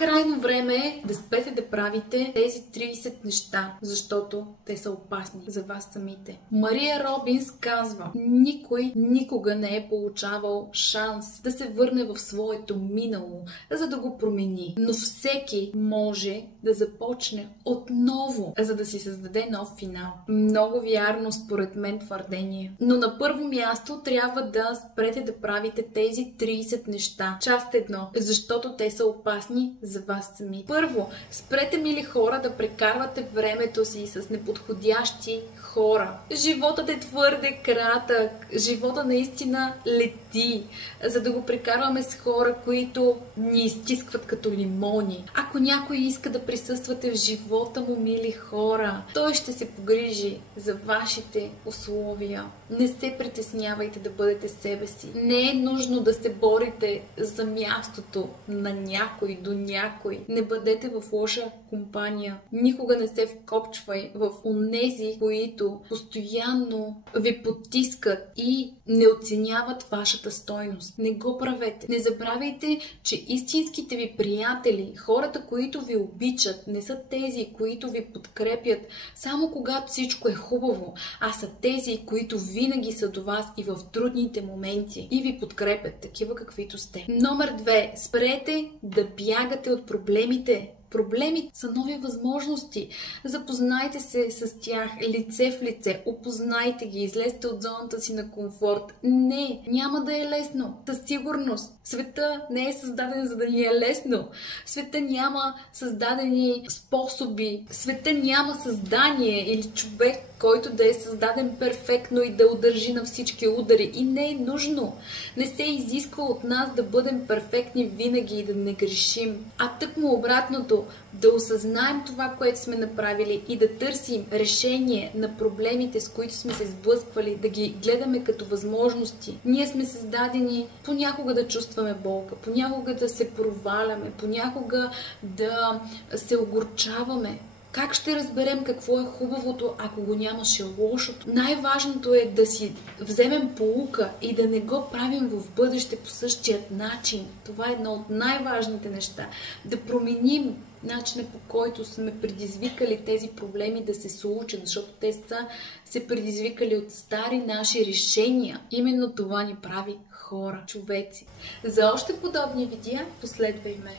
Крайно време е да спрете да правите тези 30 неща, защото те са опасни за вас самите. Мария Робинс казва: никой никога не е получавал шанс да се върне в своето минало, за да го промени. Но всеки може да започне отново, за да си създаде нов финал. Много вярно според мен твърдение. Но на първо място трябва да спрете да правите тези 30 неща. Част 1. Защото те са опасни за вас сами. Първо, спрете, мили хора, да прекарвате времето си с неподходящи хора. Животът е твърде кратък. Живота наистина лети, за да го прекарваме с хора, които ни изтискват като лимони. Ако някой иска да присъствате в живота му, мили хора, той ще се погрижи за вашите условия. Не се притеснявайте да бъдете себе си. Не е нужно да се борите за мястото на някой до някой. Не бъдете в лоша компания. Никога не се вкопчвай в онези, които постоянно ви потискат и не оценяват вашата стойност. Не го правете. Не забравяйте, че истинските ви приятели, хората, които ви обичат, не са тези, които ви подкрепят само когато всичко е хубаво, а са тези, които винаги са до вас и в трудните моменти и ви подкрепят такива каквито сте. Номер 2. Спрете да бягате от проблемите. Проблеми са нови възможности. Запознайте се с тях лице в лице, опознайте ги, излезте от зоната си на комфорт. Не, няма да е лесно. Със сигурност. Света не е създаден за да ни е лесно. Света няма създадени способи. Света няма създание или човек, който да е създаден перфектно и да удържи на всички удари. И не е нужно. Не се изисква от нас да бъдем перфектни винаги и да не грешим. А тъкмо обратното, да осъзнаем това, което сме направили и да търсим решение на проблемите, с които сме се сблъсквали, да ги гледаме като възможности. Ние сме създадени понякога да чувстваме болка, понякога да се проваляме, понякога да се огорчаваме. Как ще разберем какво е хубавото, ако го нямаше лошото? Най-важното е да си вземем поука и да не го правим в бъдеще по същият начин. Това е едно от най-важните неща. Да променим начина, по който сме предизвикали тези проблеми да се случат, защото те са се предизвикали от стари наши решения. Именно това ни прави хора, човеци. За още подобни видеа последвай ме.